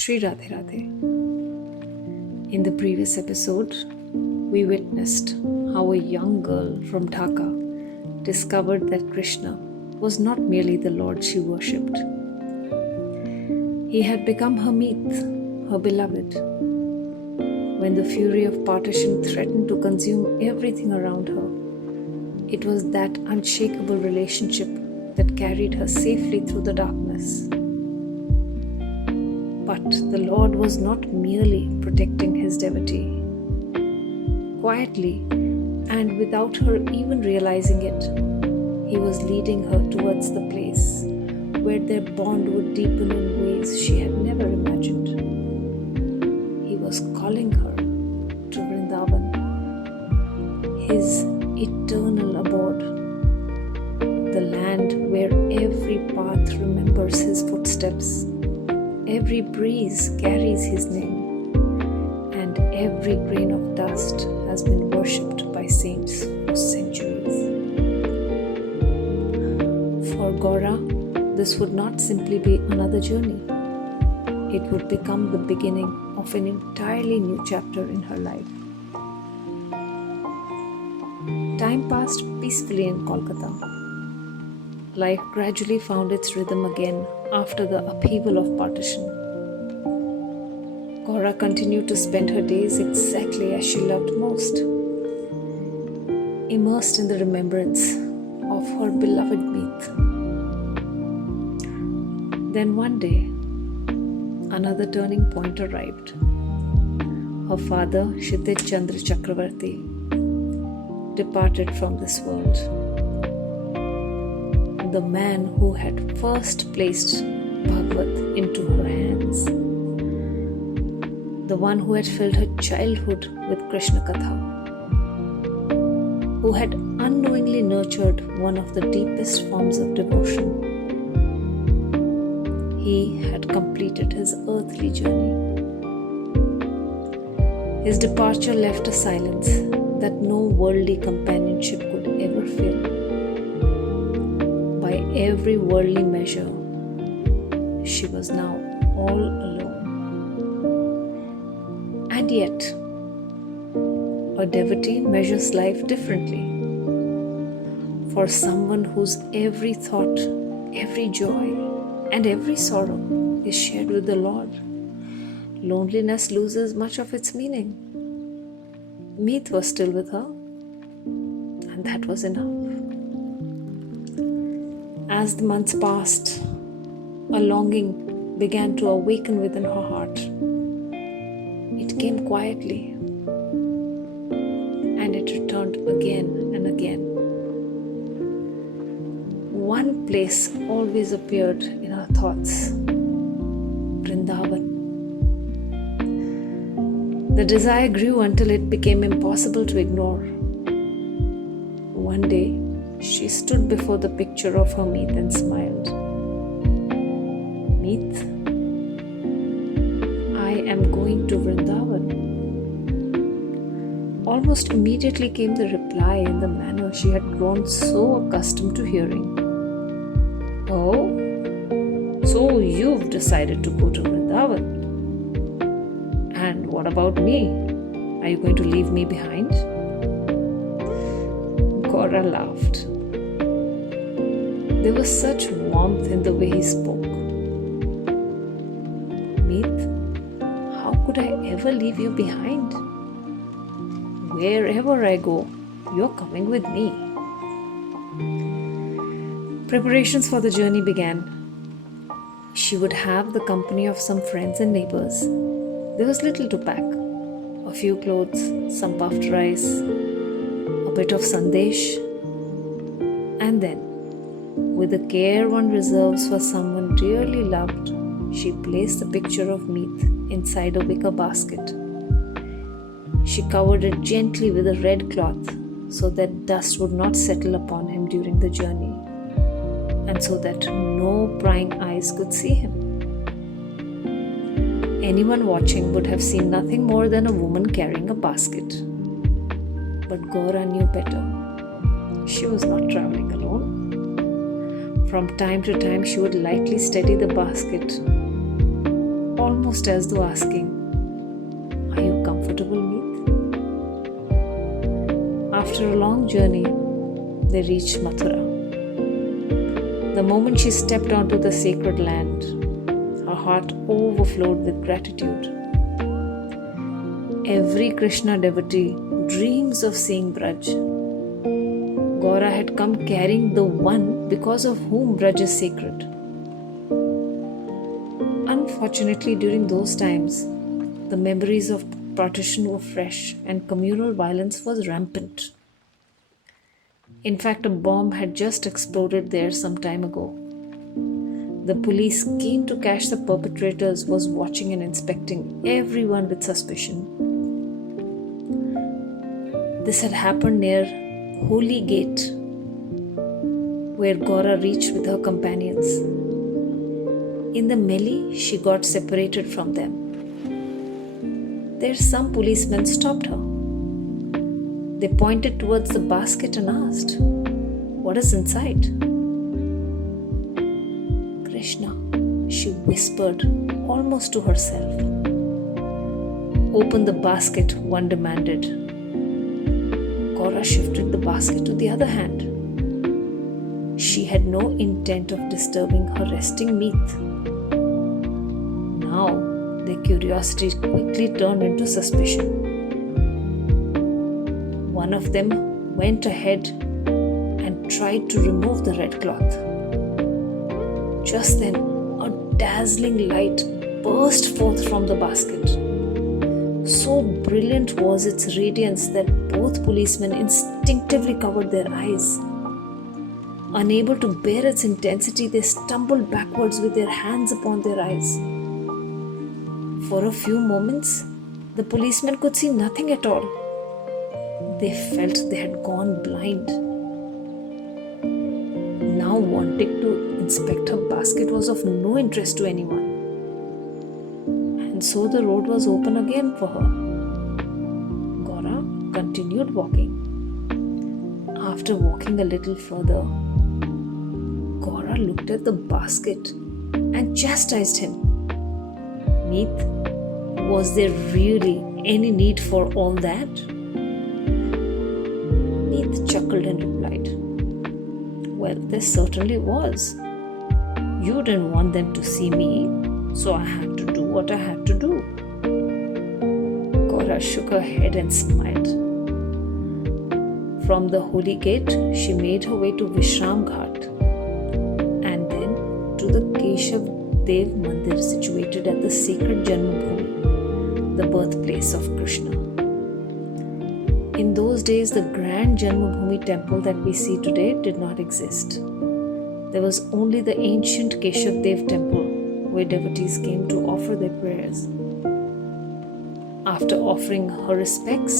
Shri Radhe Radhe. In the previous episode, we witnessed how a young girl from Dhaka discovered that Krishna was not merely the Lord she worshipped. He had become her meet, her beloved. When the fury of partition threatened to consume everything around her, it was that unshakable relationship that carried her safely through the darkness. But the Lord was not merely protecting his devotee. Quietly, and without her even realizing it, he was leading her towards the place where their bond would deepen in ways she had never imagined. He was calling her to Vrindavan, his eternal abode, the land where every path remembers his footsteps, every breeze carries his name, and every grain of dust has been worshipped by saints for centuries. For Gaura, this would not simply be another journey. It would become the beginning of an entirely new chapter in her life. Time passed peacefully in Kolkata. Life gradually found its rhythm again after the upheaval of partition. Gaura continued to spend her days exactly as she loved most, immersed in the remembrance of her beloved Meet. Then one day, another turning point arrived. Her father, Kshitij Chandra Chakravarti, departed from this world. The man who had first placed Bhagavad into her hands, the one who had filled her childhood with Krishna Katha, who had unknowingly nurtured one of the deepest forms of devotion. He had completed his earthly journey. His departure left a silence that no worldly companionship could ever fill. By every worldly measure, she was now all alone. And yet, a devotee measures life differently. For someone whose every thought, every joy, and every sorrow is shared with the Lord, loneliness loses much of its meaning. Meet was still with her, and that was enough. As the months passed, a longing began to awaken within her heart. It came quietly, and it returned again and again. One place always appeared in her thoughts: Vrindavan. The desire grew until it became impossible to ignore. One day, she stood before the picture of her Meet and smiled. Meet, I am going to Vrindavan. Almost immediately came the reply in the manner she had grown so accustomed to hearing. Oh, so you've decided to go to Vrindavan. And what about me? Are you going to leave me behind? Gaura laughed. There was such warmth in the way he spoke. Meet, how could I ever leave you behind? Wherever I go, you're coming with me. Preparations for the journey began. She would have the company of some friends and neighbors. There was little to pack. A few clothes, some puffed rice, a bit of sandesh, and then, with the care one reserves for someone dearly loved, she placed the picture of Meet inside a wicker basket. She covered it gently with a red cloth so that dust would not settle upon him during the journey, and so that no prying eyes could see him. Anyone watching would have seen nothing more than a woman carrying a basket. But Gaura knew better. She was not traveling alone. From time to time, she would lightly steady the basket, almost almost as though asking, "Are you comfortable, Meet?" After a long journey, they reached Mathura. The moment she stepped onto the sacred land, her heart overflowed with gratitude. Every Krishna devotee dreams of seeing Braj. Gaura had come carrying the one because of whom Braj is sacred. Unfortunately, during those times, the memories of partition were fresh and communal violence was rampant. In fact, a bomb had just exploded there some time ago. The police, keen to catch the perpetrators, was watching and inspecting everyone with suspicion. This had happened near Holy Gate, where Gaura reached with her companions. In the melee, she got separated from them. There, some policemen stopped her. They pointed towards the basket and asked, "What is inside?" "Krishna," she whispered, almost to herself. "Open the basket," one demanded. Gaura shifted the basket to the other hand. She had no intent of disturbing her resting Meet. Now, their curiosity quickly turned into suspicion. One of them went ahead and tried to remove the red cloth. Just then, a dazzling light burst forth from the basket. So brilliant was its radiance that both policemen instinctively covered their eyes. Unable to bear its intensity, they stumbled backwards with their hands upon their eyes. For a few moments, the policemen could see nothing at all. They felt they had gone blind. Now, wanting to inspect her basket was of no interest to anyone. And so the road was open again for her. Gaura continued walking. After walking a little further, Gaura looked at the basket and chastised him. "Meet, was there really any need for all that?" Meet chuckled and replied, "Well, there certainly was. You didn't want them to see me, so I had to do what I had to do." Gaura shook her head and smiled. From the Holy Gate, she made her way to Vishram Ghat and then to the Keshav Dev Mandir situated at the sacred Janmabhoomi, the birthplace of Krishna. In those days, the grand Janmabhoomi temple that we see today did not exist. There was only the ancient Keshav Dev temple where devotees came to offer their prayers. After offering her respects,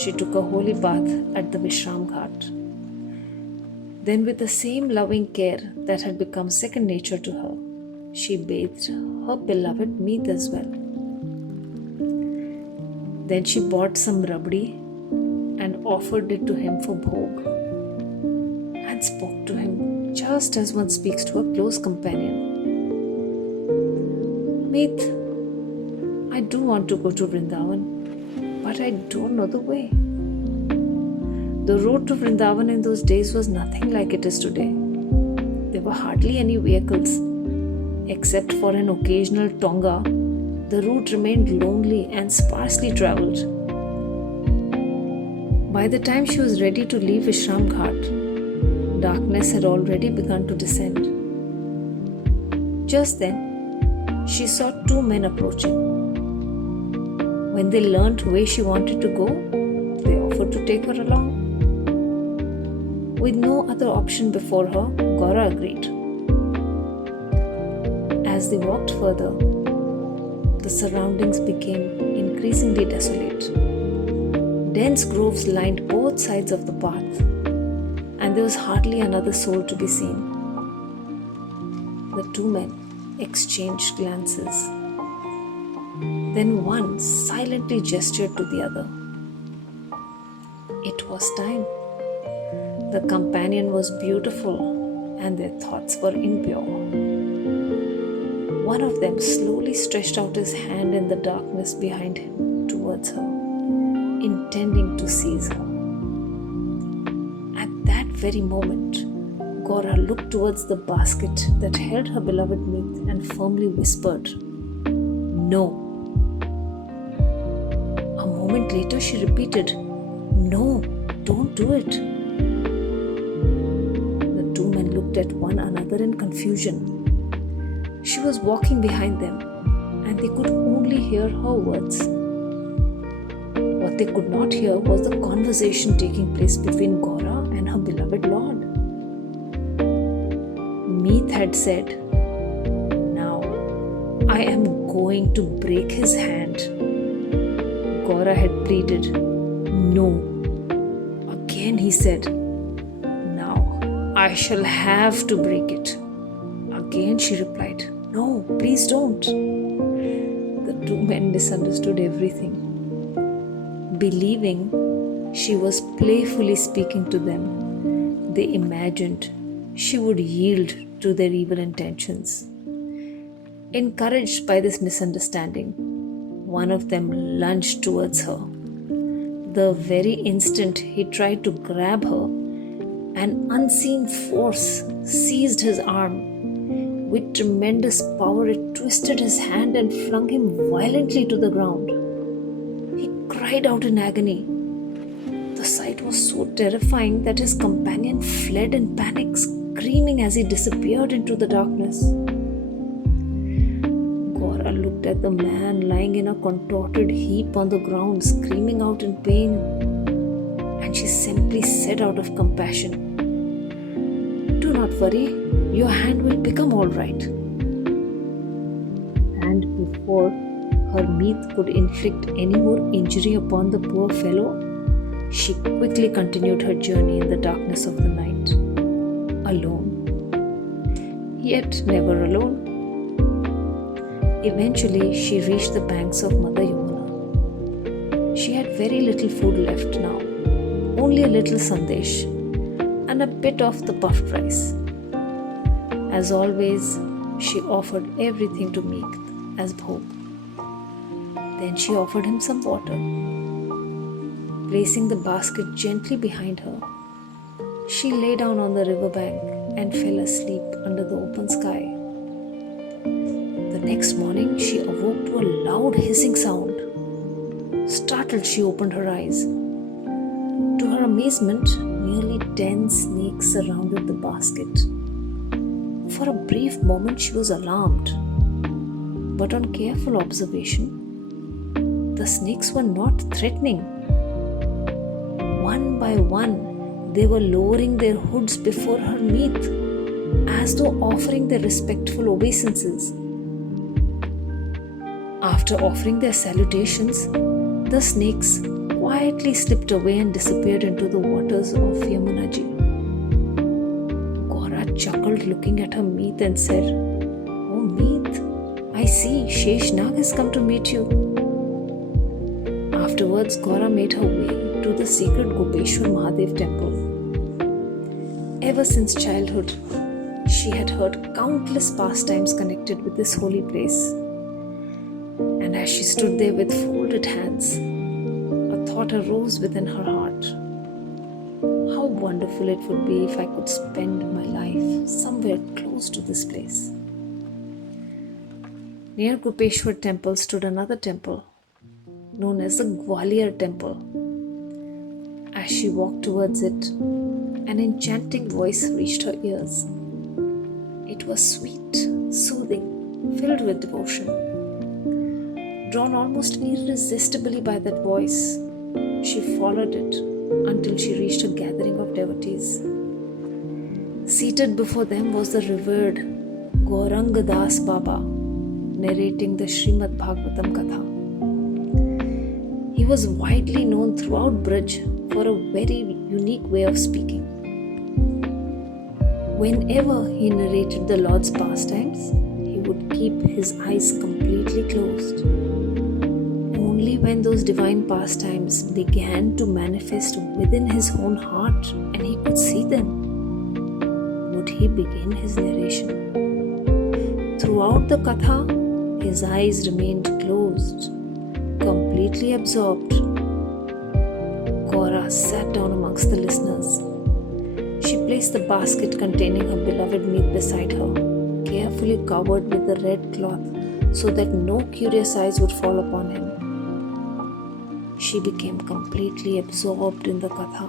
she took a holy bath at the Vishram Ghat. Then, with the same loving care that had become second nature to her, she bathed her beloved Meet as well. Then she bought some rabdi and offered it to him for bhog and spoke to him just as one speaks to a close companion. "Meet, I do want to go to Vrindavan, but I don't know the way." The road to Vrindavan in those days was nothing like it is today. There were hardly any vehicles. Except for an occasional tonga, the route remained lonely and sparsely travelled. By the time she was ready to leave Vishram Ghat, darkness had already begun to descend. Just then, she saw two men approaching. When they learnt where she wanted to go, they offered to take her along. With no other option before her, Gaura agreed. As they walked further, the surroundings became increasingly desolate. Dense groves lined both sides of the path, and there was hardly another soul to be seen. The two men exchanged glances. Then one silently gestured to the other. It was time. The companion was beautiful, and their thoughts were impure. One of them slowly stretched out his hand in the darkness behind him towards her, intending to seize her. At that very moment, Gaura looked towards the basket that held her beloved Meet and firmly whispered, "No." A moment later, she repeated, "No, don't do it." The two men looked at one another in confusion. She was walking behind them, and they could only hear her words. What they could not hear was the conversation taking place between Gaura and her beloved lord. Meet had said, "Now I am going to break his hand." Gaura had pleaded, "No." Again he said, "Now I shall have to break it." Again she replied, "No, please don't." The two men misunderstood everything. Believing she was playfully speaking to them, they imagined she would yield to their evil intentions. Encouraged by this misunderstanding, one of them lunged towards her. The very instant he tried to grab her, an unseen force seized his arm. With tremendous power, it twisted his hand and flung him violently to the ground. He cried out in agony. The sight was so terrifying that his companion fled in panic, screaming as he disappeared into the darkness. Gaura looked at the man lying in a contorted heap on the ground, screaming out in pain, and she simply said out of compassion, "Do not worry, your hand will become all right." And before her Meet could inflict any more injury upon the poor fellow, she quickly continued her journey in the darkness of the night, alone, yet never alone. Eventually, she reached the banks of Mother Yamuna. She had very little food left now, only a little sandesh and a bit of the puffed rice. As always, she offered everything to Meek as hope. Then she offered him some water. Placing the basket gently behind her, she lay down on the riverbank and fell asleep under the open sky. The next morning, she awoke to a loud hissing sound. Startled, she opened her eyes. To her amazement, nearly 10 snakes surrounded the basket. For a brief moment, she was alarmed. But on careful observation, the snakes were not threatening. One by one, they were lowering their hoods before her Meet, as though offering their respectful obeisances. After offering their salutations, the snakes quietly slipped away and disappeared into the waters of Yamunaji. Gaura chuckled, looking at her Meet, and said, "Oh Meet, I see Sheshnag has come to meet you." Afterwards, Gaura made her way to the sacred Gopeshwar Mahadev temple. Ever since childhood, she had heard countless pastimes connected with this holy place. And as she stood there with folded hands, a thought arose within her heart. How wonderful it would be if I could spend my life somewhere close to this place. Near Gopeshwar temple stood another temple, known as the Gwalior temple. As she walked towards it, an enchanting voice reached her ears. It was sweet, soothing, filled with devotion. Drawn almost irresistibly by that voice, she followed it until she reached a gathering of devotees. Seated before them was the revered Gaur Das Baba, narrating the Srimad Bhagavatam Katha. He was widely known throughout Braj for a very unique way of speaking. Whenever he narrated the Lord's pastimes, he would keep his eyes completely closed. Only when those divine pastimes began to manifest within his own heart and he could see them, would he begin his narration. Throughout the katha, his eyes remained closed, completely absorbed. Gaura sat down amongst the listeners. She placed the basket containing her beloved meat beside her, carefully covered with the red cloth so that no curious eyes would fall upon him. She became completely absorbed in the katha.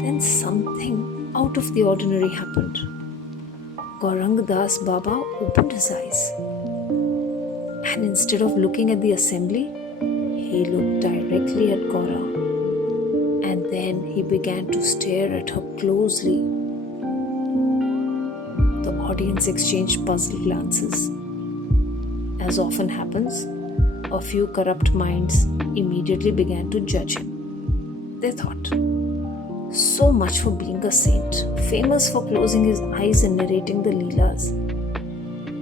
Then something out of the ordinary happened. Gaurang Das Baba opened his eyes, and instead of looking at the assembly, he looked directly at Gaura, and then he began to stare at her closely. The audience exchanged puzzled glances. As often happens, a few corrupt minds immediately began to judge him. They thought, so much for being a saint, famous for closing his eyes and narrating the Leelas.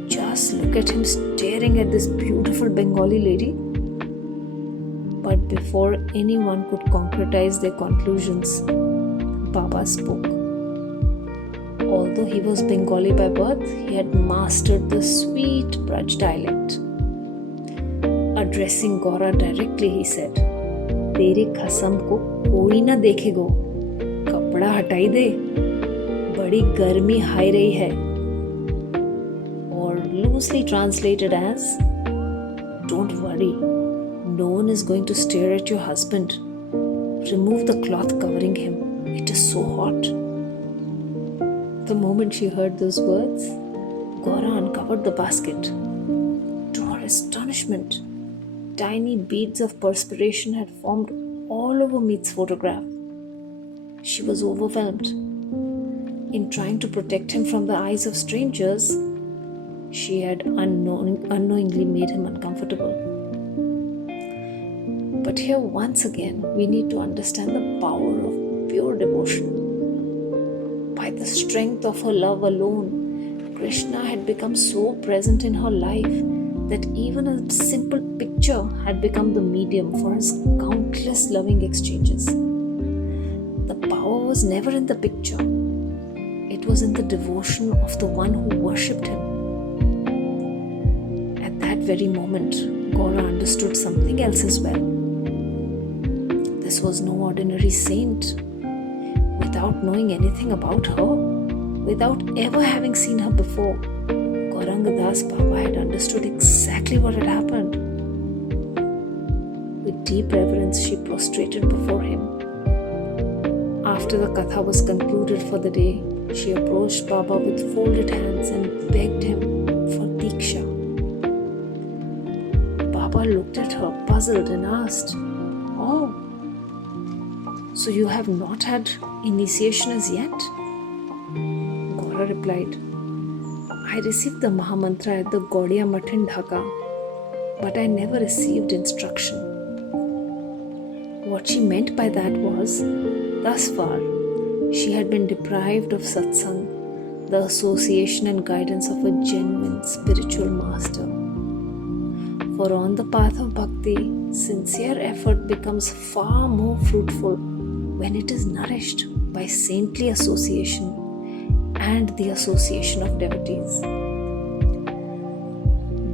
Just look at him staring at this beautiful Bengali lady. But before anyone could concretize their conclusions, Baba spoke. Although he was Bengali by birth, he had mastered the sweet Braj dialect. Addressing Gaura directly, he said, "तेरे खसम को कोई ना देखेगो, कपड़ा हटाई दे, बड़ी गर्मी high रही है." Or loosely translated as, "Don't worry, no one is going to stare at your husband. Remove the cloth covering him. It is so hot." The moment she heard those words, Gaura uncovered the basket. To her astonishment, tiny beads of perspiration had formed all over Meet's photograph. She was overwhelmed. In trying to protect him from the eyes of strangers, she had unknowingly made him uncomfortable. But here once again, we need to understand the power of pure devotion. By the strength of her love alone, Krishna had become so present in her life that even a simple picture had become the medium for his countless loving exchanges. The power was never in the picture. It was in the devotion of the one who worshipped him. At that very moment, Gaura understood something else as well. This was no ordinary saint. Without knowing anything about her, without ever having seen her before, Gaurang Das Baba had understood exactly what had happened. With deep reverence, she prostrated before him. After the katha was concluded for the day, she approached Baba with folded hands and begged him for Diksha. Baba looked at her, puzzled, and asked, "Oh, so you have not had initiation as yet?" Gaura replied, "I received the Mahamantra at the Gaudiya Math in Dhaka, but I never received instruction." What she meant by that was, thus far, she had been deprived of satsang, the association and guidance of a genuine spiritual master. For on the path of bhakti, sincere effort becomes far more fruitful when it is nourished by saintly association and the association of devotees.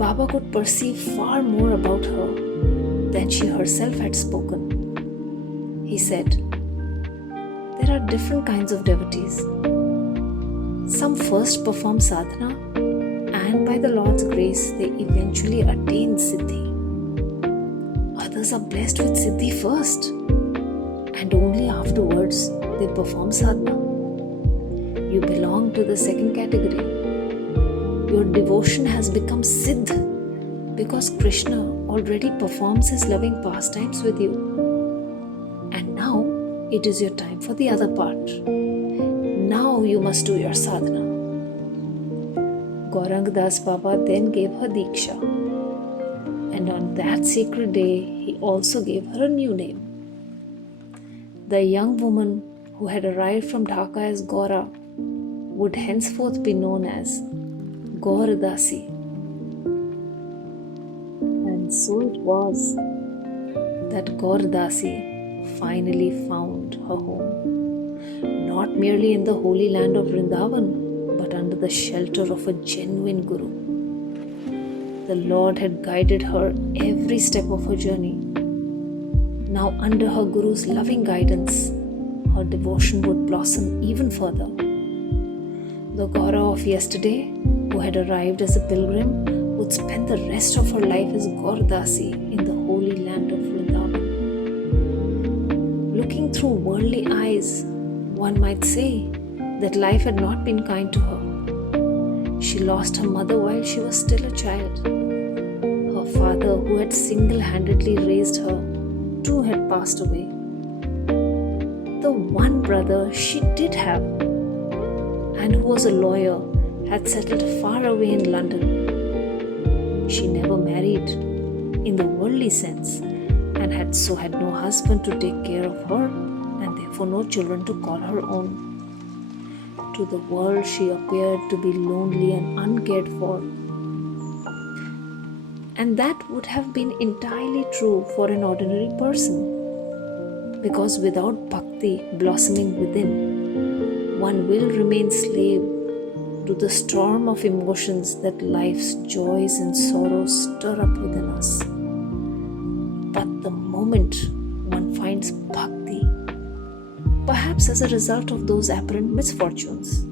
Baba could perceive far more about her than she herself had spoken. He said, "There are different kinds of devotees. Some first perform sadhana, and by the Lord's grace, they eventually attain siddhi. Others are blessed with siddhi first, and only afterwards they perform sadhana. You belong to the second category. Your devotion has become siddh because Krishna already performs his loving pastimes with you. And now it is your time for the other part. Now you must do your sadhana." Gaurang Das Baba then gave her Diksha. And on that sacred day, he also gave her a new name. The young woman who had arrived from Dhaka as Gaura would henceforth be known as Gaur Dasi. And so it was that Gaur Dasi finally found her home, not merely in the holy land of Vrindavan, but under under the shelter of a genuine Guru. The Lord had guided her every step of her journey. Now, under her Guru's loving guidance, her devotion would blossom even further. The Gaura of yesterday, who had arrived as a pilgrim, would spend the rest of her life as Gaur Dasi in the holy land of Vrindavan. Looking through worldly eyes, one might say that life had not been kind to her. She lost her mother while she was still a child. Her father, who had single-handedly raised her, too had passed away. The one brother she did have, and who was a lawyer, had settled far away in London. She never married in the worldly sense and had no husband to take care of her and therefore no children to call her own. To the world she appeared to be lonely and uncared for. And that would have been entirely true for an ordinary person. Because without bhakti blossoming within, one will remain slave to the storm of emotions that life's joys and sorrows stir up within us. But the moment one finds bhakti, perhaps as a result of those apparent misfortunes,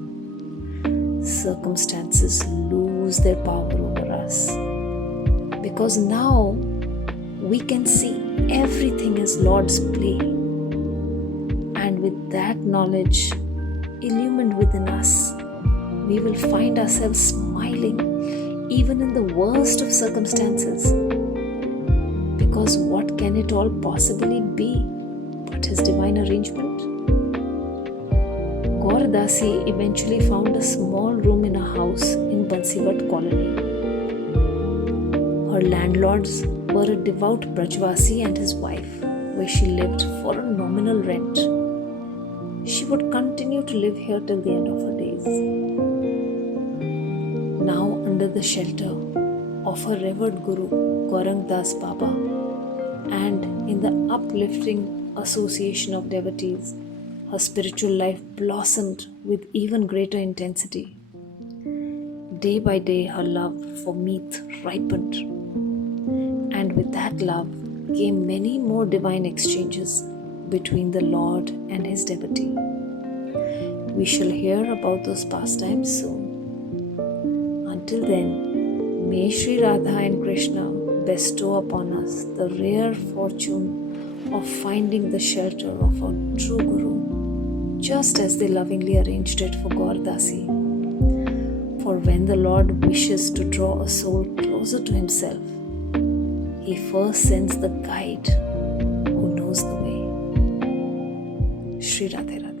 circumstances lose their power over us. Because now we can see everything as Lord's play. And with that knowledge illumined within us, we will find ourselves smiling even in the worst of circumstances. Because what can it all possibly be but His divine arrangement? Gaur Dasi eventually found a small room in a house in Bansivat colony. Her landlords were a devout Brajvasi and his wife, where she lived for a nominal rent. She would continue to live here till the end of her days. Now under the shelter of her revered Guru, Gaurang Das Baba, and in the uplifting association of devotees, her spiritual life blossomed with even greater intensity. Day by day, her love for meat ripened. And with that love came many more divine exchanges between the Lord and His devotee. We shall hear about those pastimes soon. Until then, may Sri Radha and Krishna bestow upon us the rare fortune of finding the shelter of our true Guru, just as they lovingly arranged it for Gaur Dasi. For when the Lord wishes to draw a soul closer to Himself, He first sends the guide who knows the way. Shri Radhe Radhe.